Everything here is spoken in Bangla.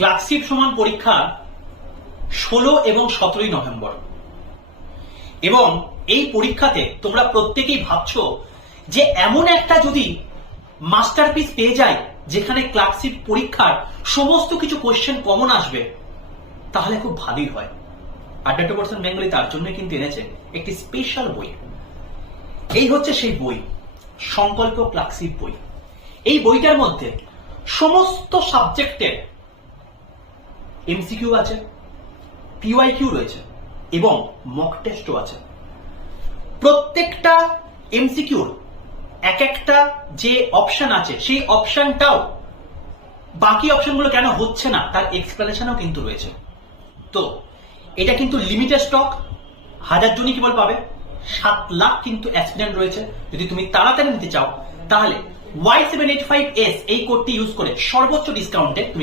ক্লার্কশিপ সমান পরীক্ষা 16 এবং 17 নভেম্বর, এবং এই পরীক্ষাতে তোমরা প্রত্যেকেই ভাবছো যে এমন একটা যদি মাস্টারপিস পেয়ে যায় যেখানে ক্লার্কশিপ পরীক্ষার সমস্ত কিছু কোশ্চেন কমন আসবে, তাহলে খুব ভালোই হয়। আড্ডা বেঙ্গলি তার জন্য কিন্তু এনেছে একটি স্পেশাল বই। এই হচ্ছে সেই বই, সংকল্প ক্লার্কশিপ বই। এই বইটার মধ্যে সমস্ত সাবজেক্টের এমসিকিউ আছে, পিওয়াইকিউ রয়েছে এবং মক টেস্টও আছে। প্রত্যেকটা এমসিকিউর এক একটা যে অপশন আছে সেই অপশনটাও বাকি অপশনগুলো কেন হচ্ছে না তার এক্সপ্লেনেশনও কিন্তু রয়েছে। তো এটা কিন্তু লিমিটেড স্টক, 1000 জনই কেবল পাবে। 7 লাখ কিন্তু অ্যাসপিরেন্ট রয়েছে। যদি তুমি তাড়াতাড়ি নিতে চাও তাহলে Y785S এই কোডটি ইউজ করে সর্বোচ্চ ডিসকাউন্টে তুমি